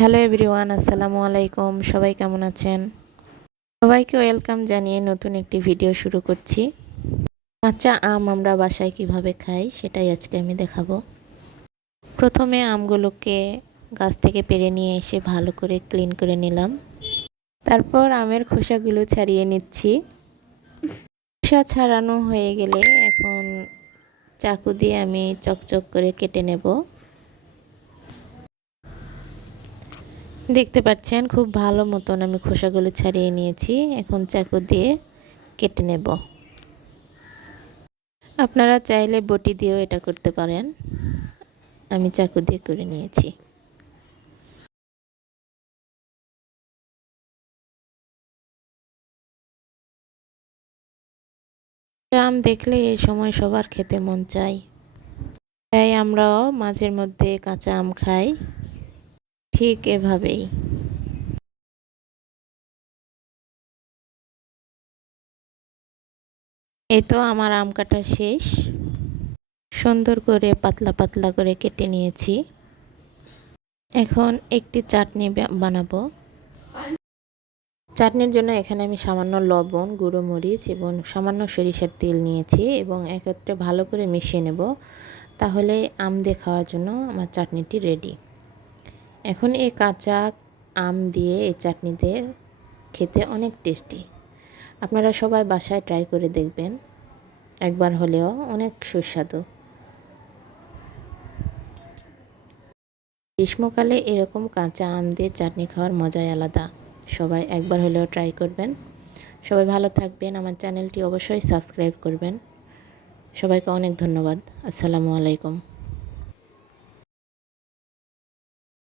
Hello everyone, আসসালামু আলাইকুম। সবাই কেমন আছেন? সবাইকে ওয়েলকাম জানিয়ে নতুন একটি ভিডিও শুরু করছি। কাঁচা আম আমরা বাসায় কিভাবে খাই সেটাই আজকে আমি দেখাবো। প্রথমে আমগুলোকে গাছ থেকে পেড়ে নিয়ে এসে ভালো করে ক্লিন করে নিলাম। তারপর আমের খোসাগুলো ছাড়িয়ে নিচ্ছি। খোসা ছাড়ানো হয়ে গেলে এখন চাকু দিয়ে আমি চকচক করে কেটে নেব। দেখতে পাচ্ছেন খুব ভালো মতন আমি খোসাগুলো ছাড়িয়ে নিয়েছি। এখন চাকু দিয়ে কেটে নেব। আপনারা চাইলে বটি দিয়েও এটা করতে পারেন। আমি চাকু দিয়ে করে নিয়েছি। আম দেখলে এই সময় সবার খেতে মন চায়, তাই আমরাও মাঝের মধ্যে কাঁচা আম খাই। ঠিক এভাবেই। এই তো আমার আম কাটা শেষ। সুন্দর করে পাতলা পাতলা করে কেটে নিয়েছি। এখন একটি চাটনি বানাবো। চাটনির জন্য এখানে আমি সামান্য লবণ, গুঁড়ো মরিচ এবং সামান্য সরিষার তেল নিয়েছি এবং একত্রে ভালো করে মিশিয়ে নেব। তাহলে আম দিয়ে খাওয়ার জন্য আমার চাটনিটি রেডি। এখন এই কাঁচা আম দিয়ে এই চাটনিতে খেতে অনেক টেস্টি। আপনারা সবাই বাসায় ট্রাই করে দেখবেন, একবার হলেও অনেক সুস্বাদু। গ্রীষ্মকালে এরকম কাঁচা আম দিয়ে চাটনি খাওয়ার মজাই আলাদা। সবাই একবার হলেও ট্রাই করবেন। সবাই ভালো থাকবেন। আমার চ্যানেলটি অবশ্যই সাবস্ক্রাইব করবেন। সবাইকে অনেক ধন্যবাদ। আসসালামু আলাইকুম।